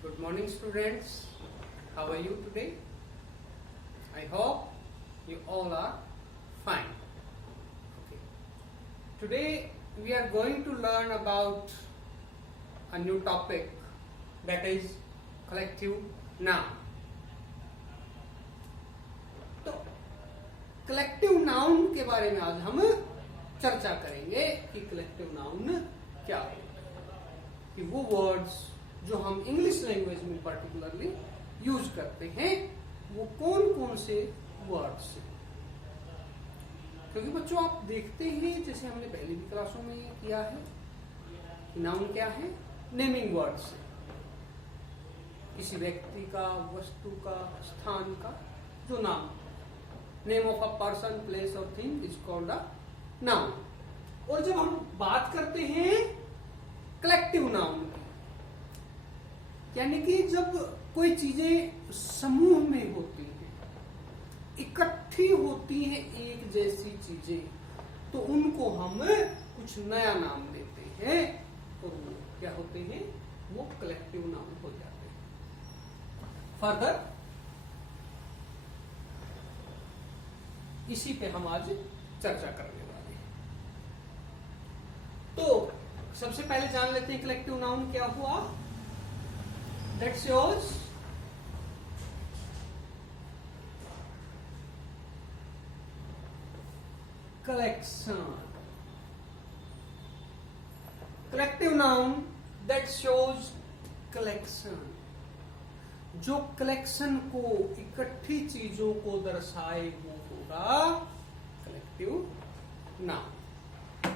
Good morning, students. How are you today? I hope you all are fine. Okay. Today we are going to learn about a new topic, that is collective noun. तो collective noun के बारे में आज हम चर्चा करेंगे कि collective noun क्या है, कि वो वर्ड्स जो हम इंग्लिश लैंग्वेज में पर्टिकुलरली यूज करते हैं वो कौन कौन से वर्ड्स हैं। क्योंकि बच्चों आप देखते हैं, जैसे हमने पहले भी क्लासों में ये किया है कि नाउन क्या है, नेमिंग वर्ड्स है। किसी व्यक्ति का, वस्तु का, स्थान का जो नाम, name of a person, place और thing is called a noun. और जब हम बात करते हैं कलेक्टिव नाउन की, यानी कि जब कोई चीजें समूह में होती हैं, इकट्ठी होती हैं एक जैसी चीजें, तो उनको हम कुछ नया नाम देते हैं और वो क्या होते हैं, वो कलेक्टिव नाउन हो जाते हैं। फर्दर इसी पे हम आज चर्चा करने वाले हैं। तो सबसे पहले जान लेते हैं कलेक्टिव नाउन क्या हुआ। That shows collection. Collective noun that shows collection. जो कलेक्शन को, इकट्ठी चीजों को दर्शाए वो होगा कलेक्टिव नाउन।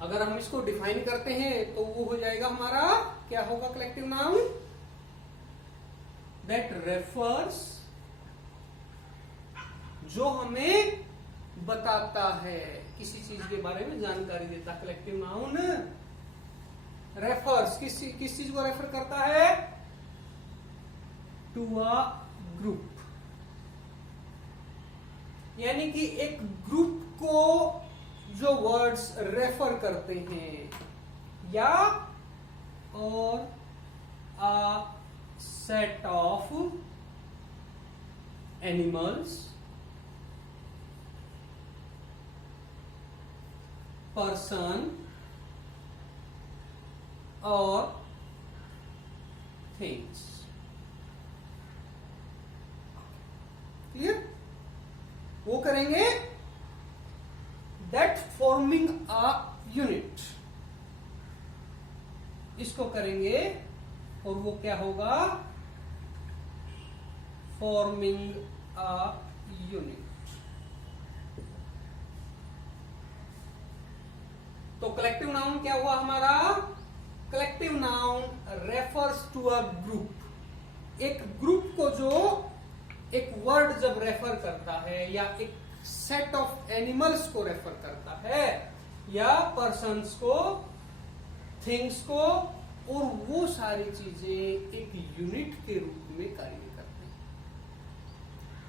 अगर हम इसको डिफाइन करते हैं तो वो हो जाएगा हमारा, क्या होगा कलेक्टिव नाउन, दैट रेफर्स, जो हमें बताता है, किसी चीज के बारे में जानकारी देता। कलेक्टिव नाउन रेफर्स, किस चीज को रेफर करता है, टू अ ग्रुप, यानी कि एक ग्रुप को जो वर्ड्स रेफर करते हैं, या और a set of animals, person or things। Clear? वो करेंगे that forming a unit, इसको करेंगे और वो क्या होगा, फॉर्मिंग अ यूनिट। तो कलेक्टिव नाउन क्या हुआ हमारा, collective noun refers to a group. एक ग्रुप को जो एक वर्ड जब रेफर करता है, या एक सेट ऑफ एनिमल्स को रेफर करता है, या पर्सन्स को, थिंग्स को, और वो सारी चीजें एक यूनिट के रूप में कार्य करते हैं।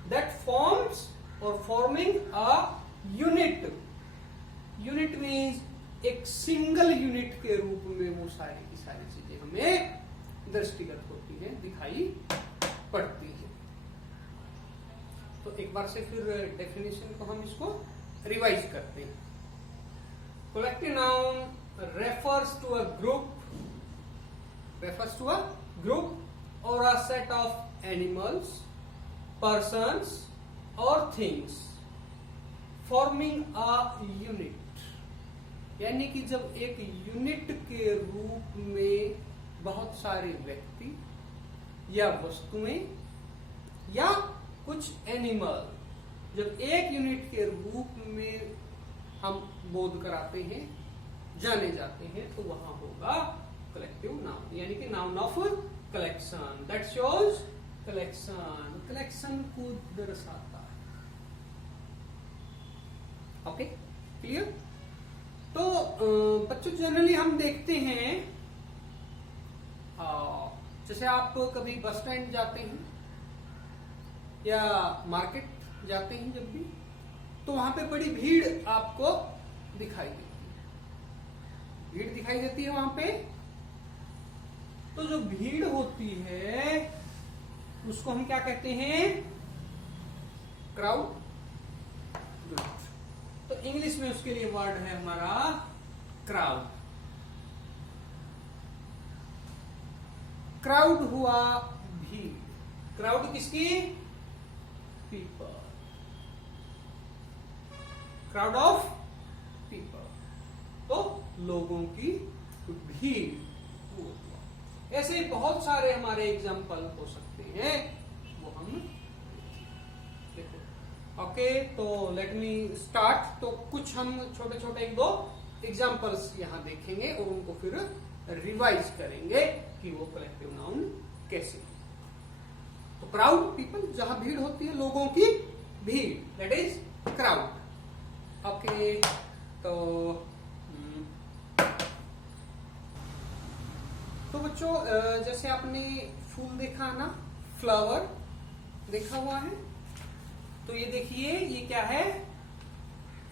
दैट फॉर्म्स और forming a unit. Unit means एक सिंगल यूनिट के रूप में वो सारी की सारी चीजें हमें दृष्टिगत होती हैं, दिखाई पड़ती हैं। तो एक बार से फिर डेफिनेशन को हम इसको रिवाइज करते हैं। Collective noun refers to a group or a set of animals, persons or things forming a unit। यानी कि जब एक यूनिट के रूप में बहुत सारे व्यक्ति या वस्तुएं या कुछ एनिमल जब एक यूनिट के रूप में हम बोध कराते हैं, जाने जाते हैं, तो वहां होगा कलेक्टिव नाउन, यानी कि noun of collection. That shows collection, collection को दर्शाता है। Okay, clear? तो बच्चों जनरली हम देखते हैं, जैसे आप कभी बस स्टैंड जाते हैं या मार्केट जाते हैं, जब भी, तो वहां पे बड़ी भीड़ आपको दिखाई देती है। भीड़ दिखाई देती है वहां पे, तो जो भीड़ होती है उसको हम क्या कहते हैं? क्राउड। तो इंग्लिश में उसके लिए वर्ड है हमारा क्राउड। क्राउड हुआ भीड़। क्राउड किसकी? पीपल। क्राउड ऑफ पीपल, तो लोगों की भीड़। ऐसे ही बहुत सारे हमारे एग्जाम्पल हो सकते हैं, वो हम देखो। ओके, तो लेट मी स्टार्ट। तो कुछ हम छोटे छोटे एक दो एग्जाम्पल्स यहां देखेंगे और उनको फिर रिवाइज करेंगे कि वो कलेक्टिव नाउन कैसे। तो क्राउड, पीपल, जहां भीड़ होती है, लोगों की भीड़, दैट इज क्राउड। ओके, तो बच्चों जैसे आपने फूल देखा ना, फ्लावर देखा हुआ है, तो ये देखिए ये क्या है?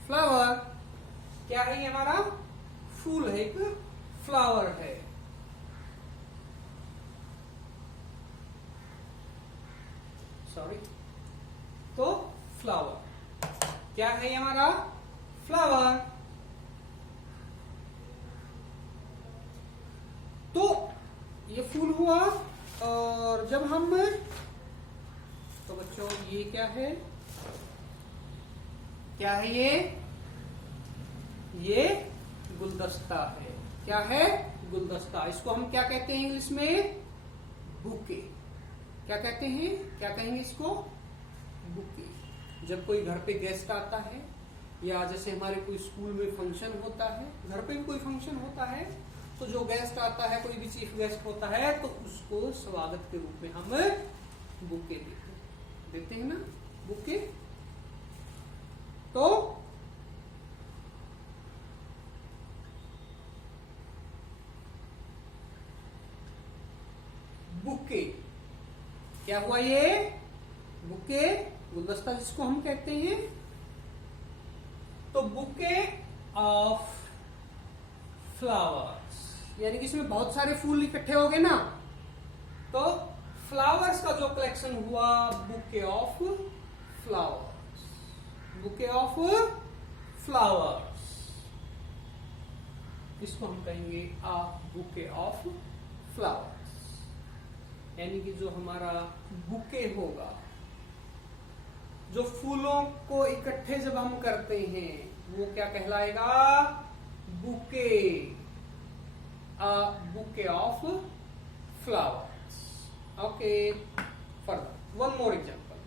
फ्लावर। क्या है ये? हमारा फूल है, एक फ्लावर है। सॉरी, तो फ्लावर क्या है? ये हमारा फ्लावर। तो ये फूल हुआ, और जब हम, तो बच्चों ये क्या है? क्या है ये? ये गुलदस्ता है। क्या है? गुलदस्ता। इसको हम क्या कहते हैं इंग्लिश में? बुके। क्या कहते हैं? क्या कहेंगे इसको? बुके। जब कोई घर पे गेस्ट आता है, या जैसे हमारे कोई स्कूल में फंक्शन होता है, घर पे भी कोई फंक्शन होता है, तो जो गेस्ट आता है, कोई भी चीफ गेस्ट होता है, तो उसको स्वागत के रूप में हम बुके देते हैं ना, बुके। तो बुके क्या हुआ? ये बुके, गुलदस्ता जिसको हम कहते हैं। तो बुके ऑफ फ्लावर्स, यानी कि इसमें बहुत सारे फूल इकट्ठे हो गए ना, तो फ्लावर्स का जो कलेक्शन हुआ, bouquet of flowers. Bouquet of flowers, इसको हम कहेंगे आ बुके ऑफ फ्लावर्स। यानी कि जो हमारा बुके होगा, जो फूलों को इकट्ठे जब हम करते हैं, वो क्या कहलाएगा? Bouquet. A bouquet of flowers. Okay, further one more example.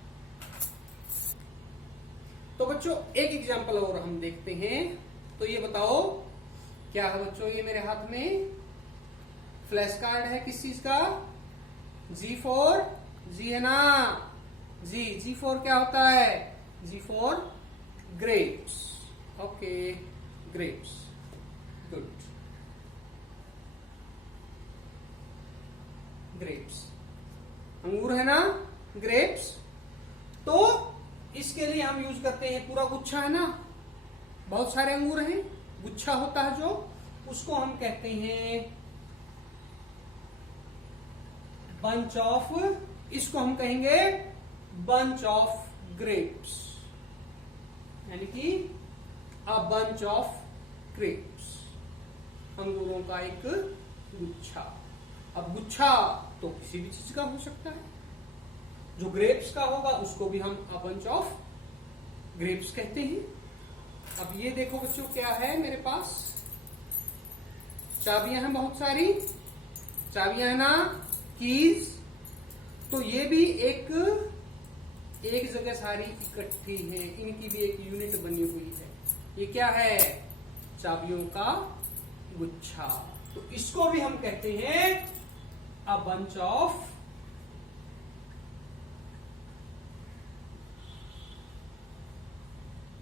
तो बच्चों एक एग्जाम्पल और हम देखते हैं। तो ये बताओ क्या है बच्चों? ये मेरे हाथ में फ्लैश कार्ड है, किस चीज का? G4, जी है ना? G4 क्या होता है? G4 grapes. Okay, grapes. Good. Grapes, अंगूर है ना, ग्रेप्स। तो इसके लिए हम यूज करते हैं पूरा गुच्छा, है ना, बहुत सारे अंगूर हैं, गुच्छा होता है जो, उसको हम कहते हैं बंच ऑफ, इसको हम कहेंगे बंच ऑफ ग्रेप्स, यानी कि अ बंच ऑफ ग्रेप्स, अंगूरों का एक गुच्छा। अब गुच्छा तो किसी भी चीज का हो सकता है, जो ग्रेप्स का होगा उसको भी हम अ बंच ऑफ ग्रेप्स कहते हैं। अब ये देखो बच्चों क्या है मेरे पास, चाबियां हैं, बहुत सारी चाबियां है ना, कीज। तो ये भी एक जगह सारी इकट्ठी हैं, इनकी भी एक यूनिट बनी हुई है। ये क्या है? चाबियों का गुच्छा। तो इसको भी हम कहते हैं अ बंच ऑफ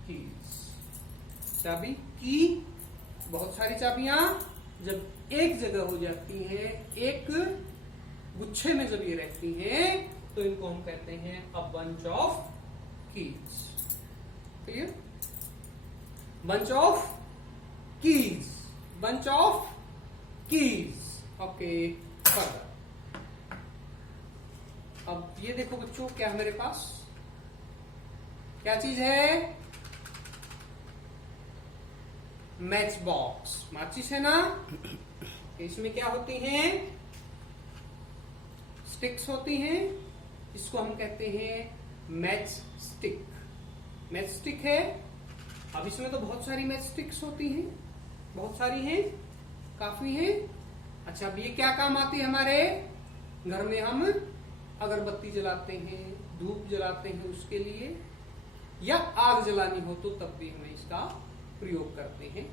कीज। चाबी की, बहुत सारी चाबियां जब एक जगह हो जाती हैं, एक गुच्छे में जब ये रहती हैं, तो इनको हम कहते हैं a bunch of keys. Clear? Bunch of keys, bunch of keys. Okay, further. अब ये देखो बच्चों, क्या है मेरे पास, क्या चीज है, मैच बॉक्स, माचिस है ना। इसमें क्या होती हैं, स्टिक्स होती हैं, इसको हम कहते हैं मैच स्टिक। मैच स्टिक है। अब इसमें तो बहुत सारी मैच स्टिक्स होती हैं, बहुत सारी हैं, काफी हैं। अच्छा, अब ये क्या काम आती है हमारे घर में, हम अगरबत्ती जलाते हैं, धूप जलाते हैं उसके लिए, या आग जलानी हो तो तब भी हमें इसका प्रयोग करते हैं,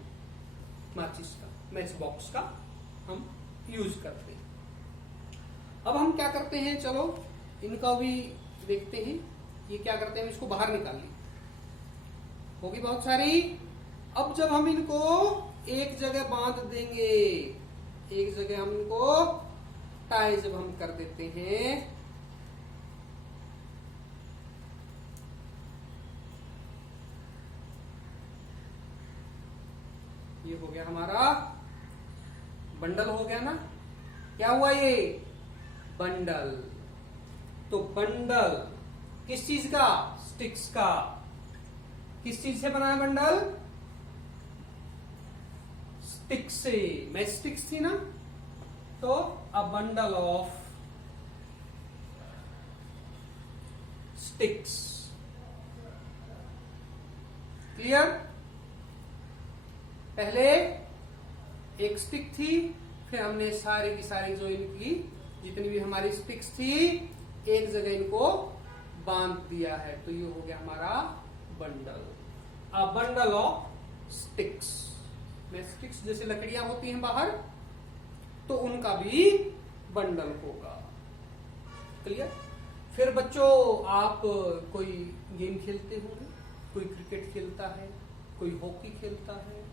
माचिस का, मैच बॉक्स का हम यूज करते हैं। अब हम क्या करते हैं, चलो इनका भी देखते हैं। ये क्या करते हैं, इसको बाहर निकाल ली, होगी बहुत सारी। अब जब हम इनको एक जगह बांध देंगे, एक जगह हम इनको टाई जब हम कर देते हैं, ये हो गया हमारा बंडल, हो गया ना। क्या हुआ ये, बंडल। तो बंडल किस चीज का, स्टिक्स का। किस चीज से बना है बंडल, स्टिक से। मैच स्टिक्स थी ना, तो a bundle of sticks. Clear. पहले एक स्टिक थी, फिर हमने सारी की सारी जो इनकी जितनी भी हमारी स्टिक्स थी, एक जगह इनको बांध दिया है, तो ये हो गया हमारा bundle, a bundle of sticks. में स्टिक्स जैसे लकड़ियां होती हैं बाहर, तो उनका भी बंडल होगा। क्लियर। फिर बच्चों, आप कोई गेम खेलते होंगे, कोई क्रिकेट खेलता है, कोई हॉकी खेलता है,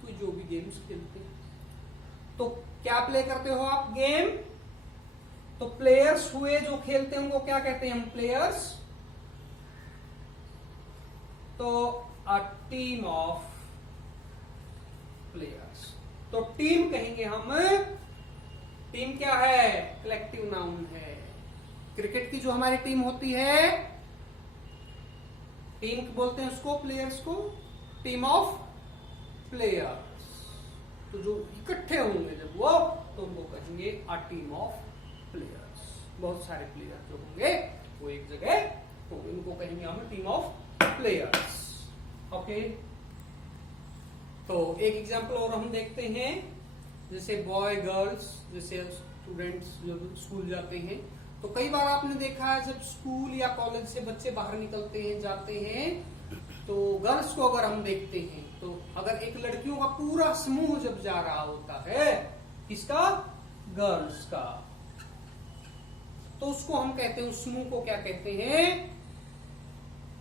कोई जो भी गेम्स खेलते हैं, तो क्या प्ले करते हो आप, गेम। तो प्लेयर्स हुए जो खेलते हैं उनको क्या कहते हैं हम, प्लेयर्स। तो अ टीम ऑफ प्लेयर्स, तो टीम कहेंगे हम। टीम क्या है, कलेक्टिव नाउन है। क्रिकेट की जो हमारी टीम होती है, टीम बोलते हैं उसको, प्लेयर्स को, टीम ऑफ प्लेयर्स। तो जो इकट्ठे होंगे जब वो, तो उनको कहेंगे अ टीम ऑफ प्लेयर्स। बहुत सारे प्लेयर जो होंगे वो एक जगह होंगे, उनको कहेंगे हम टीम ऑफ प्लेयर्स। ओके। तो एक एग्जांपल और हम देखते हैं, जैसे बॉय गर्ल्स, जैसे स्टूडेंट्स जब स्कूल जाते हैं, तो कई बार आपने देखा है जब स्कूल या कॉलेज से बच्चे बाहर निकलते हैं, जाते हैं, तो गर्ल्स को अगर हम देखते हैं, तो अगर एक लड़कियों का पूरा समूह जब जा रहा होता है, किसका, गर्ल्स का, तो उसको हम कहते हैं, उस समूह को क्या कहते हैं,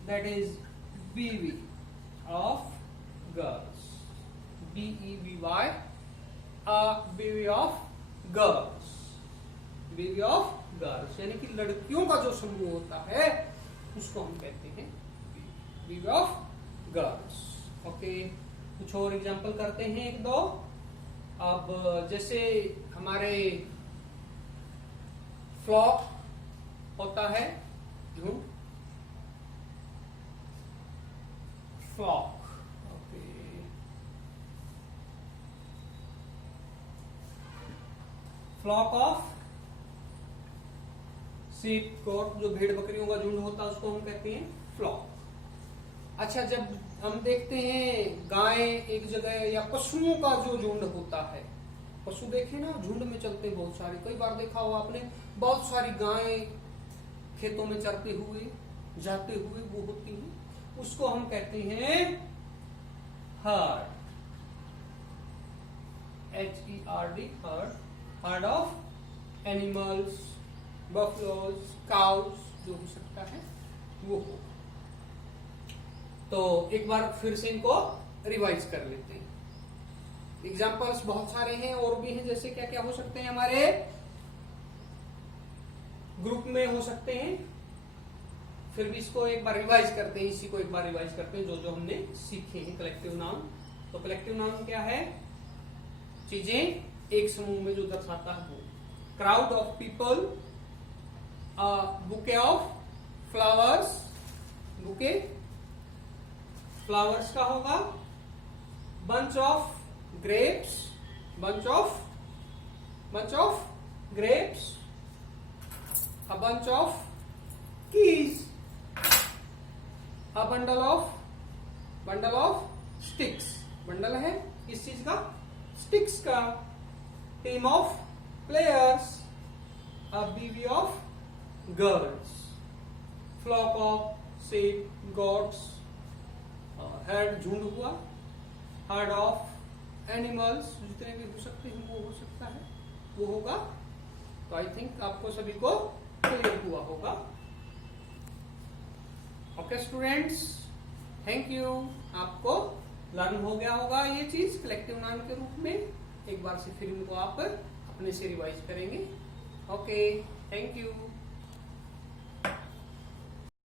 दैट इज बीवी ऑफ गर्ल्स, BEVY, बीवी ऑफ गर्ल्स, बीवी ऑफ गर्ल्स, यानी कि लड़कियों का जो समूह होता है उसको हम कहते हैं बीवी ऑफ गर्ल्स। ओके। कुछ और एग्जांपल करते हैं, एक दो। अब जैसे हमारे फ्लॉक होता है, झुंड, flock. Okay. Flock of sheep goat, जो भेड़ बकरियों का झुंड होता है उसको हम कहते हैं फ्लॉक। अच्छा, जब हम देखते हैं गाय एक जगह, या पशुओं का जो झुंड होता है, पशु देखे ना झुंड में चलते हैं बहुत सारे, कई बार देखा होगा आपने, बहुत सारी गायें खेतों में चरते हुए, जाते हुए वो होती हैं, उसको हम कहते हैं heard, HERD, heard, heard of animals, buffaloes, cows, जो हो सकता है वो हो। तो एक बार फिर से इनको रिवाइज कर लेते हैं। एग्जाम्पल्स बहुत सारे हैं, और भी हैं, जैसे क्या क्या हो सकते हैं, हमारे ग्रुप में हो सकते हैं। फिर भी इसको एक बार रिवाइज करते हैं, इसी को एक बार रिवाइज करते हैं, जो जो हमने सीखे हैं कलेक्टिव नाउन। तो कलेक्टिव नाउन क्या है, चीजें एक समूह में जो दर्शाता है वो। crowd of people, a bouquet of flowers, bouquet flowers का होगा, bunch of grapes, bunch of grapes, a bunch of keys, a bundle of sticks, bundle है किस चीज का, स्टिक्स का, team of players, a bevy of girls, flock of sheep, goats, herd झुंड हुआ, herd of animals, जितने भी हो सकते हैं वो हो सकता है, वो होगा। तो आई थिंक आपको सभी को क्लियर हुआ होगा। Okay students, thank you. आपको लर्न हो गया होगा ये चीज कलेक्टिव नाउन के रूप में। एक बार से फिर इनको आप अपने से रिवाइज करेंगे। Okay, thank you.